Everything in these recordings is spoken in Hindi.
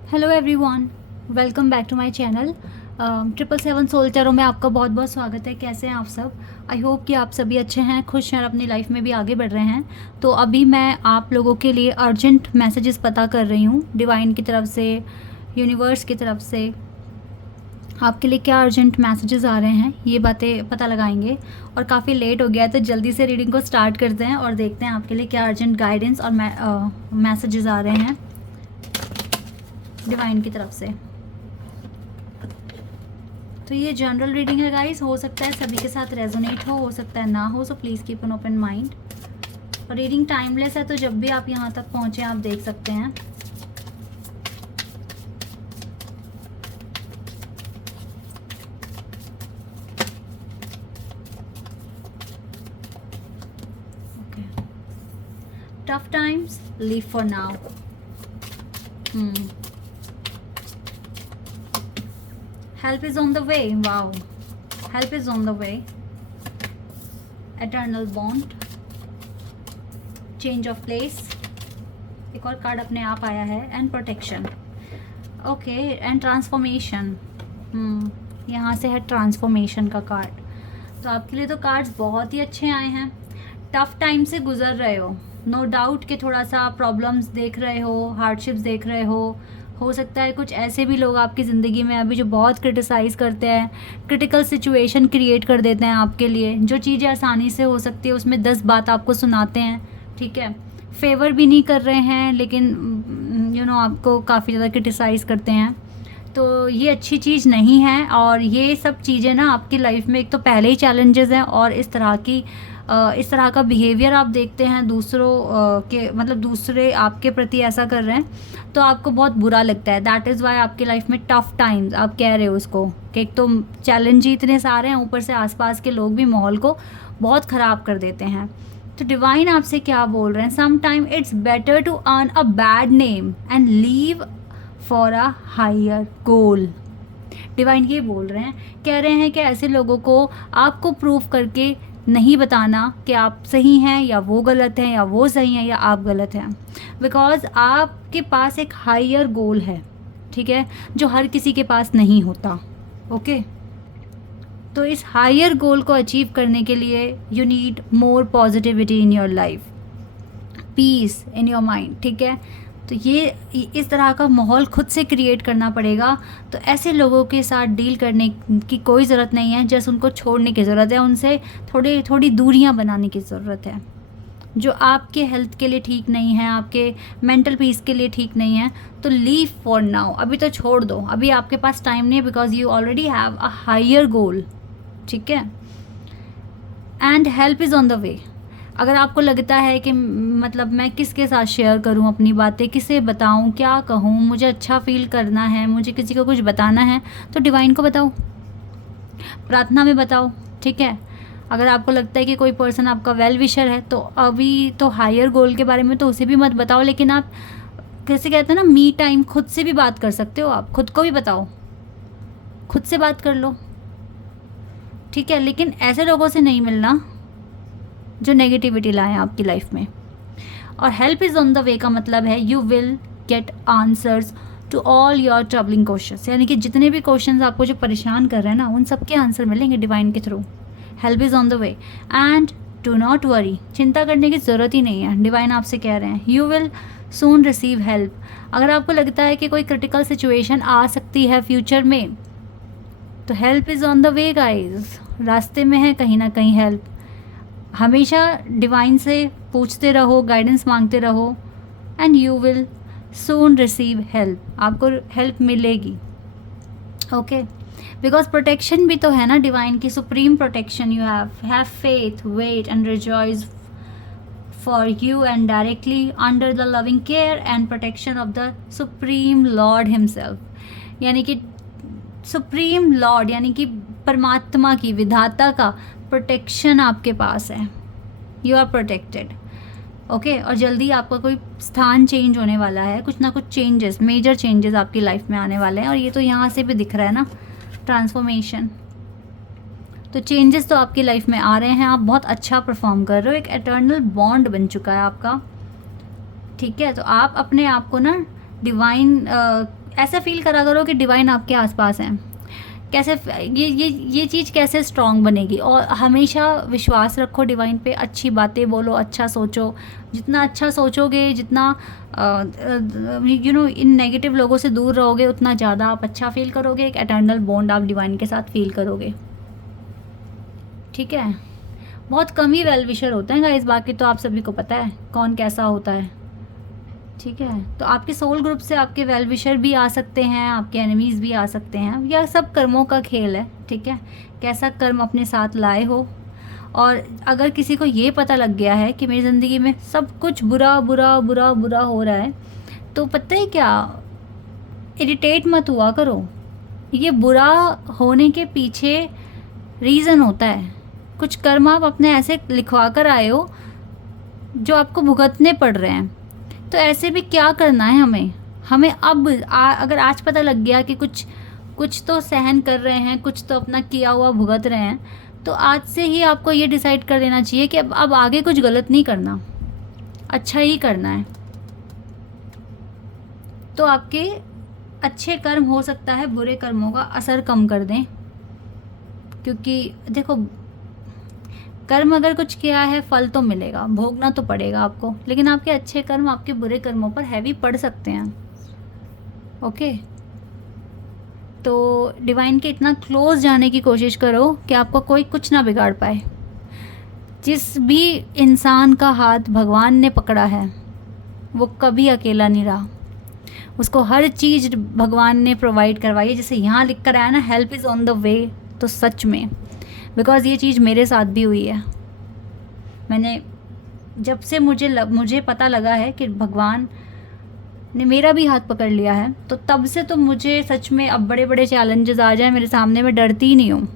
Hello everyone, welcome back to my channel. 777 soul tarot में आपका बहुत बहुत स्वागत है। कैसे हैं आप सब? आई होप कि आप सभी अच्छे हैं, खुश हैं, अपनी लाइफ में भी आगे बढ़ रहे हैं। तो अभी मैं आप लोगों के लिए अर्जेंट मैसेजेस पता कर रही हूँ डिवाइन की तरफ से, यूनिवर्स की तरफ से। आपके लिए क्या अर्जेंट मैसेजेस आ रहे हैं ये बातें पता लगाएंगे। और काफ़ी लेट हो गया है तो जल्दी से रीडिंग को स्टार्ट करते हैं और देखते हैं आपके लिए क्या अर्जेंट गाइडेंस और मैसेजेस आ रहे हैं डिवाइन की तरफ से। तो ये जनरल रीडिंग है गाइस, हो सकता है सभी के साथ रेजोनेट हो सकता है ना हो, so please keep an open mind. और रीडिंग टाइमलेस है तो जब भी आप यहाँ तक पहुँचे आप देख सकते हैं। Okay, tough times leave for now. Help is on the way. Wow. Help is on the way. Eternal bond. Change of place. एक और कार्ड अपने आप आया है, and protection. Okay, and transformation. यहाँ से है ट्रांसफॉर्मेशन का कार्ड। तो आपके लिए तो कार्ड्स बहुत ही अच्छे आए हैं। टफ टाइम से गुजर रहे हो, नो डाउट कि थोड़ा सा प्रॉब्लम्स देख रहे हो, हार्डशिप्स देख रहे हो सकता है कुछ ऐसे भी लोग आपकी ज़िंदगी में अभी जो बहुत क्रिटिसाइज़ करते हैं, क्रिटिकल सिचुएशन क्रिएट कर देते हैं आपके लिए। जो चीज़ें आसानी से हो सकती है उसमें 10 बात आपको सुनाते हैं, ठीक है। फेवर भी नहीं कर रहे हैं लेकिन आपको काफ़ी ज़्यादा क्रिटिसाइज़ करते हैं। तो ये अच्छी चीज़ नहीं है। और ये सब चीज़ें ना आपकी लाइफ में एक तो पहले ही चैलेंजेस हैं, और इस तरह का बिहेवियर आप देखते हैं दूसरों के, मतलब दूसरे आपके प्रति ऐसा कर रहे हैं तो आपको बहुत बुरा लगता है। दैट इज़ वाई आपकी लाइफ में टफ टाइम्स आप कह रहे हो उसको, कि एक तो चैलेंज ही इतने सारे हैं, ऊपर से आसपास के लोग भी माहौल को बहुत ख़राब कर देते हैं। तो डिवाइन आपसे क्या बोल रहे हैं? Some time it's better to earn a bad name and leave for a higher goal. Divine ये बोल रहे हैं, कह रहे हैं कि ऐसे लोगों को आपको प्रूव करके नहीं बताना कि आप सही हैं या वो गलत हैं, या वो सही हैं या आप गलत हैं। बिकॉज आपके पास एक हायर गोल है, ठीक है, जो हर किसी के पास नहीं होता। ओके, तो इस हायर गोल को अचीव करने के लिए you need more positivity in your life, peace in your mind, ठीक है। तो ये इस तरह का माहौल खुद से क्रिएट करना पड़ेगा। तो ऐसे लोगों के साथ डील करने की कोई ज़रूरत नहीं है, जस्ट उनको छोड़ने की ज़रूरत है, उनसे थोड़ी दूरियां बनाने की ज़रूरत है। जो आपके हेल्थ के लिए ठीक नहीं है, आपके मेंटल पीस के लिए ठीक नहीं है, तो लीव फॉर नाउ, अभी तो छोड़ दो, अभी आपके पास टाइम नहीं है, because you already have a higher goal, ठीक है। And help is on the way. अगर आपको लगता है कि मतलब मैं किसके साथ शेयर करूं अपनी बातें, किसे बताऊं, क्या कहूं, मुझे अच्छा फील करना है, मुझे किसी को कुछ बताना है, तो डिवाइन को बताओ, प्रार्थना में बताओ, ठीक है। अगर आपको लगता है कि कोई पर्सन आपका वेल विशर है तो अभी तो हायर गोल के बारे में तो उसे भी मत बताओ, लेकिन आप कैसे कहते हैं ना, मी टाइम, खुद से भी बात कर सकते हो, आप खुद को भी बताओ, खुद से बात कर लो, ठीक है। लेकिन ऐसे लोगों से नहीं मिलना जो नेगेटिविटी लाएं आपकी लाइफ में। और help is on the way का मतलब है you will get answers to all your troubling questions, यानी कि जितने भी क्वेश्चंस आपको जो परेशान कर रहे हैं ना, उन सब के आंसर मिलेंगे डिवाइन के through. Help is on the way and do not worry, चिंता करने की ज़रूरत ही नहीं है। डिवाइन आपसे कह रहे हैं you will soon receive help. अगर आपको लगता है कि कोई क्रिटिकल सिचुएशन आ सकती है फ्यूचर में, तो help is on the way guys, रास्ते में है कहीं ना कहीं हेल्प। हमेशा डिवाइन से पूछते रहो, गाइडेंस मांगते रहो, and you will soon receive help, आपको हेल्प मिलेगी। ओके, बिकॉज प्रोटेक्शन भी तो है ना डिवाइन की, supreme protection. You have faith, wait and rejoice for you and directly under the loving care and protection of the supreme lord himself. यानी कि सुप्रीम लॉर्ड यानी कि परमात्मा की, विधाता का प्रोटेक्शन आपके पास है। You are protected, okay. और जल्दी आपका कोई स्थान चेंज होने वाला है, कुछ ना कुछ चेंजेस, मेजर चेंजेस आपकी लाइफ में आने वाले हैं। और ये तो यहाँ से भी दिख रहा है ना, ट्रांसफॉर्मेशन। तो चेंजेस तो आपकी लाइफ में आ रहे हैं, आप बहुत अच्छा परफॉर्म कर रहे हो, एक एटर्नल बॉन्ड बन चुका है आपका, ठीक है। तो आप अपने आप को ना डिवाइन ऐसा फील करा करो कि डिवाइन आपके आसपास है। कैसे ये चीज़ कैसे स्ट्रांग बनेगी? और हमेशा विश्वास रखो डिवाइन पे, अच्छी बातें बोलो, अच्छा सोचो। जितना अच्छा सोचोगे, जितना इन नेगेटिव लोगों से दूर रहोगे, उतना ज़्यादा आप अच्छा फील करोगे। एक एटर्नल बॉन्ड आप डिवाइन के साथ फील करोगे, ठीक है। बहुत कम ही वेल विशर होते हैं गाइस, बाकी तो आप सभी को पता है कौन कैसा होता है, ठीक है। तो आपके सोल ग्रुप से आपके वेल विशर भी आ सकते हैं, आपके एनिमीज़ भी आ सकते हैं। यह सब कर्मों का खेल है, ठीक है। कैसा कर्म अपने साथ लाए हो। और अगर किसी को ये पता लग गया है कि मेरी ज़िंदगी में सब कुछ बुरा बुरा बुरा बुरा हो रहा है, तो पता है क्या, इरिटेट मत हुआ करो। ये बुरा होने के पीछे रीज़न होता है। कुछ कर्म आप अपने ऐसे लिखवा कर आए हो जो आपको भुगतने पड़ रहे हैं। तो ऐसे भी क्या करना है हमें अब अगर आज पता लग गया कि कुछ तो सहन कर रहे हैं, कुछ तो अपना किया हुआ भुगत रहे हैं, तो आज से ही आपको ये डिसाइड कर लेना चाहिए कि अब आगे कुछ गलत नहीं करना, अच्छा ही करना है। तो आपके अच्छे कर्म हो सकता है बुरे कर्मों का असर कम कर दें। क्योंकि देखो, कर्म अगर कुछ किया है, फल तो मिलेगा, भोगना तो पड़ेगा आपको, लेकिन आपके अच्छे कर्म आपके बुरे कर्मों पर हैवी पड़ सकते हैं। ओके, तो डिवाइन के इतना क्लोज जाने की कोशिश करो कि आपको कोई कुछ ना बिगाड़ पाए। जिस भी इंसान का हाथ भगवान ने पकड़ा है, वो कभी अकेला नहीं रहा। उसको हर चीज़ भगवान ने प्रोवाइड करवाई है। जैसे यहाँ लिख कर आया ना, help is on the way, तो सच में, बिकॉज़ ये चीज़ मेरे साथ भी हुई है। मैंने जब से मुझे पता लगा है कि भगवान ने मेरा भी हाथ पकड़ लिया है, तो तब से तो मुझे सच में अब बड़े बड़े चैलेंजेस आ जाए मेरे सामने, मैं डरती ही नहीं हूँ।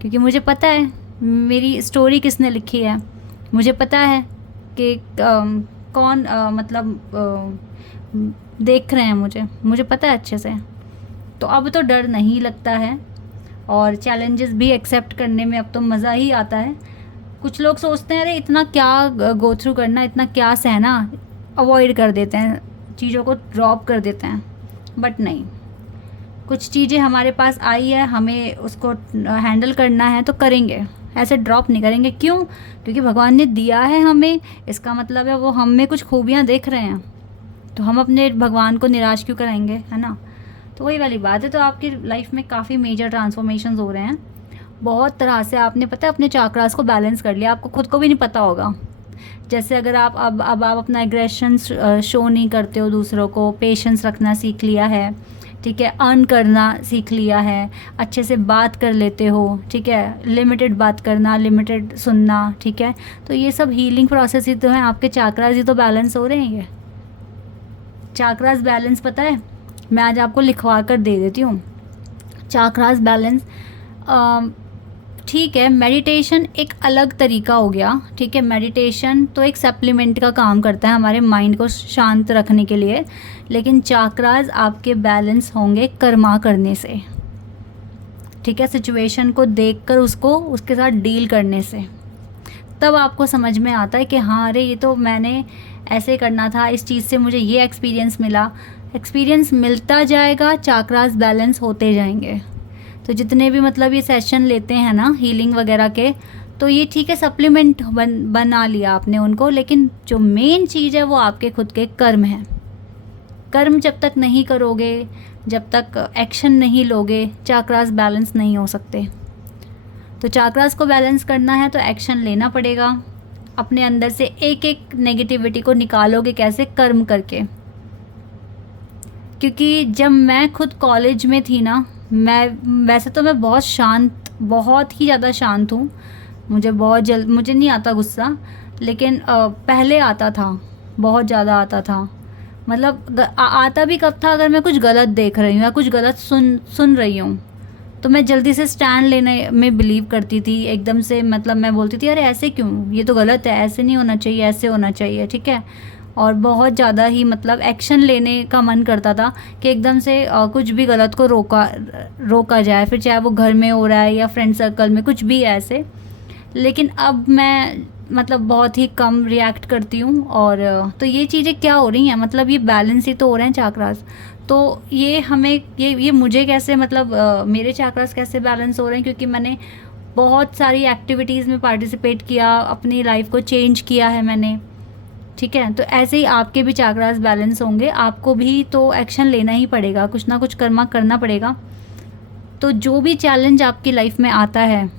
क्योंकि मुझे पता है मेरी स्टोरी किसने लिखी है, मुझे पता है कि कौन देख रहे हैं मुझे पता है अच्छे से। तो अब तो डर नहीं लगता है, और चैलेंजेस भी एक्सेप्ट करने में अब तो मज़ा ही आता है। कुछ लोग सोचते हैं अरे इतना क्या गो थ्रू करना, इतना क्या सहना, अवॉइड कर देते हैं, चीज़ों को ड्रॉप कर देते हैं। बट नहीं, कुछ चीज़ें हमारे पास आई है, हमें उसको हैंडल करना है तो करेंगे, ऐसे ड्रॉप नहीं करेंगे। क्यों? क्योंकि भगवान ने दिया है हमें, इसका मतलब है वो हम में कुछ खूबियाँ देख रहे हैं, तो हम अपने भगवान को निराश क्यों कराएंगे, है ना। तो वही वाली बात है। तो आपकी लाइफ में काफ़ी मेजर ट्रांसफॉर्मेशंस हो रहे हैं बहुत तरह से। आपने पता है अपने चाक्रास को बैलेंस कर लिया, आपको खुद को भी नहीं पता होगा। जैसे अगर आप अब आप अपना एग्रेशन शो नहीं करते हो दूसरों को, पेशेंस रखना सीख लिया है, ठीक है, अर्न करना सीख लिया है, अच्छे से बात कर लेते हो, ठीक है, लिमिटेड बात करना, लिमिटेड सुनना, ठीक है। तो ये सब हीलिंग प्रोसेस ही तो है, आपके चाक्रास ही तो बैलेंस हो रहे हैं। ये चाक्रास बैलेंस पता है, मैं आज आपको लिखवा कर दे देती हूँ। चाक्रास बैलेंस, ठीक है, मेडिटेशन एक अलग तरीका हो गया, ठीक है। मेडिटेशन तो एक सप्लीमेंट का काम करता है हमारे माइंड को शांत रखने के लिए, लेकिन चाक्रास आपके बैलेंस होंगे कर्मा करने से, ठीक है। सिचुएशन को देखकर उसको उसके साथ डील करने से, तब आपको समझ में आता है कि हाँ अरे ये तो मैंने ऐसे करना था, इस चीज़ से मुझे ये एक्सपीरियंस मिला। एक्सपीरियंस मिलता जाएगा, चाक्रास बैलेंस होते जाएंगे। तो जितने भी मतलब ये सेशन लेते हैं ना हीलिंग वगैरह के, तो ये ठीक है सप्लीमेंट बना लिया आपने उनको, लेकिन जो मेन चीज़ है वो आपके खुद के कर्म हैं। कर्म जब तक नहीं करोगे, जब तक एक्शन नहीं लोगे, चाक्रास बैलेंस नहीं हो सकते। तो चाक्रास को बैलेंस करना है तो एक्शन लेना पड़ेगा। अपने अंदर से एक एक नेगेटिविटी को निकालोगे कैसे? कर्म करके। क्योंकि जब मैं खुद कॉलेज में थी ना, वैसे तो मैं बहुत शांत, बहुत ही ज़्यादा शांत हूँ, मुझे नहीं आता गुस्सा, लेकिन पहले आता था, बहुत ज़्यादा आता था। मतलब आता भी कब था, अगर मैं कुछ गलत देख रही हूँ या कुछ गलत सुन रही हूँ, तो मैं जल्दी से स्टैंड लेने में बिलीव करती थी एकदम से। मतलब मैं बोलती थी अरे ऐसे क्यों, ये तो गलत है, ऐसे नहीं होना चाहिए, ऐसे होना चाहिए, ठीक है। और बहुत ज़्यादा ही मतलब एक्शन लेने का मन करता था कि एकदम से कुछ भी गलत को रोका जाए, फिर चाहे वो घर में हो रहा है या फ्रेंड सर्कल में, कुछ भी ऐसे। लेकिन अब मैं मतलब बहुत ही कम रिएक्ट करती हूँ। और तो ये चीज़ें क्या हो रही हैं, मतलब ये बैलेंस ही तो हो रहे हैं चाक्रास। तो ये हमें ये मुझे कैसे मतलब मेरे चाक्रास कैसे बैलेंस हो रहे हैं, क्योंकि मैंने बहुत सारी एक्टिविटीज़ में पार्टिसिपेट किया, अपनी लाइफ को चेंज किया है मैंने, ठीक है। तो ऐसे ही आपके भी चाक्रास बैलेंस होंगे, आपको भी तो एक्शन लेना ही पड़ेगा, कुछ ना कुछ कर्मा करना पड़ेगा। तो जो भी चैलेंज आपकी लाइफ में आता है,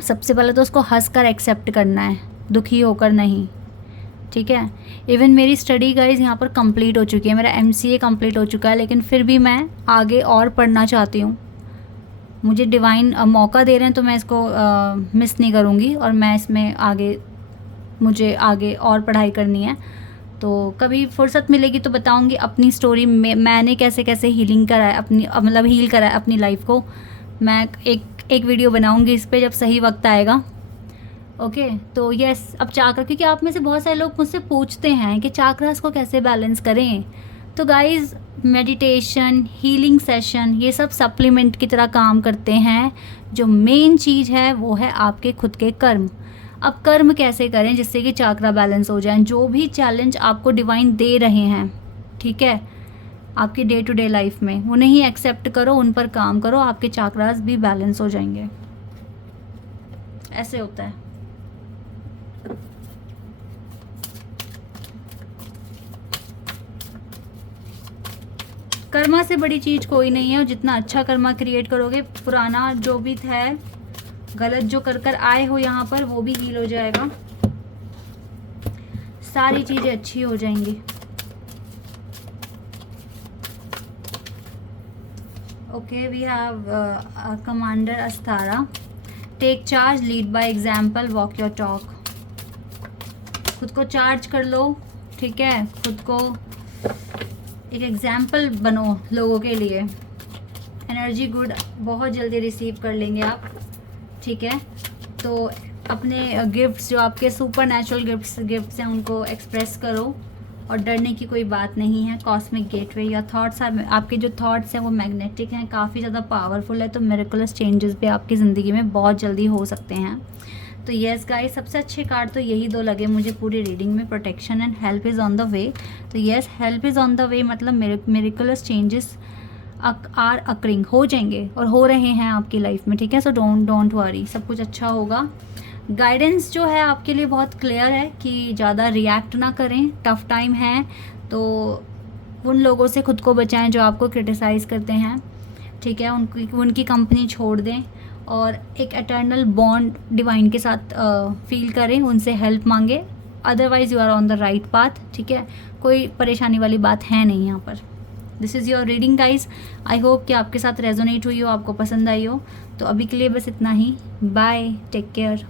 सबसे पहले तो उसको हंस कर एक्सेप्ट करना है, दुखी होकर नहीं, ठीक है। इवन मेरी स्टडी गाइज यहाँ पर कंप्लीट हो चुकी है, मेरा MCA कंप्लीट हो चुका है, लेकिन फिर भी मैं आगे और पढ़ना चाहती हूँ। मुझे डिवाइन मौका दे रहे हैं तो मैं इसको मिस नहीं करूँगी, और मैं इसमें मुझे आगे और पढ़ाई करनी है। तो कभी फुर्सत मिलेगी तो बताऊंगी अपनी स्टोरी में मैंने कैसे कैसे हीलिंग करा है अपनी, मतलब हील करा है अपनी लाइफ को। मैं एक वीडियो बनाऊंगी इस पे जब सही वक्त आएगा। ओके, तो यस, अब चाक्रा, क्योंकि आप में से बहुत सारे लोग मुझसे पूछते हैं कि चाक्रास को कैसे बैलेंस करें। तो गाइज, मेडिटेशन, हीलिंग सेशन, ये सब सप्लीमेंट की तरह काम करते हैं। जो मेन चीज़ है वो है आपके खुद के कर्म। अब कर्म कैसे करें जिससे कि चाक्रा बैलेंस हो जाए। जो भी चैलेंज आपको डिवाइन दे रहे हैं, ठीक है, आपकी डे टू डे लाइफ में, उन्हें ही एक्सेप्ट करो, उन पर काम करो, आपके चाक्रास भी बैलेंस हो जाएंगे। ऐसे होता है। कर्मा से बड़ी चीज़ कोई नहीं है, और जितना अच्छा कर्मा क्रिएट करोगे, पुराना जो भी है, गलत जो कर आए हो यहाँ पर, वो भी हील हो जाएगा, सारी चीज़ें अच्छी हो जाएंगी। Okay, we have commander Astara. Take charge, lead by example, walk your talk. खुद को चार्ज कर लो, ठीक है, खुद को एक एग्जाम्पल बनो लोगों के लिए। एनर्जी गुड बहुत जल्दी रिसीव कर लेंगे आप, ठीक है। तो अपने गिफ्ट्स, जो आपके सुपर नेचुरल गिफ्ट्स हैं, उनको एक्सप्रेस करो, और डरने की कोई बात नहीं है। कॉस्मिक गेटवे, या थॉट्स, आपके जो थॉट्स हैं वो मैग्नेटिक हैं, काफ़ी ज़्यादा पावरफुल है। तो मिरेकुलस चेंजेस भी आपकी ज़िंदगी में बहुत जल्दी हो सकते हैं। तो येस गाइस, सबसे अच्छे कार्ड तो यही दो लगे मुझे पूरी रीडिंग में, protection and help is on the way. तो yes, help is on the way मतलब मिरेकुलस चेंजेस आर अकरिंग, हो जाएंगे और हो रहे हैं आपकी लाइफ में, ठीक है। सो डोंट वरी, सब कुछ अच्छा होगा। गाइडेंस जो है आपके लिए बहुत क्लियर है कि ज़्यादा रिएक्ट ना करें, टफ टाइम है तो उन लोगों से खुद को बचाएं जो आपको क्रिटिसाइज़ करते हैं, ठीक है। उनकी कंपनी छोड़ दें, और एक एटर्नल बॉन्ड डिवाइन के साथ फील करें, उनसे हेल्प मांगे। Otherwise you are on the right path, ठीक है। कोई परेशानी वाली बात है नहीं यहाँ पर। This is your reading guys. I hope कि आपके साथ रेजोनेट हुई हो, आपको पसंद आई हो। तो अभी के लिए बस इतना ही। Bye, take care.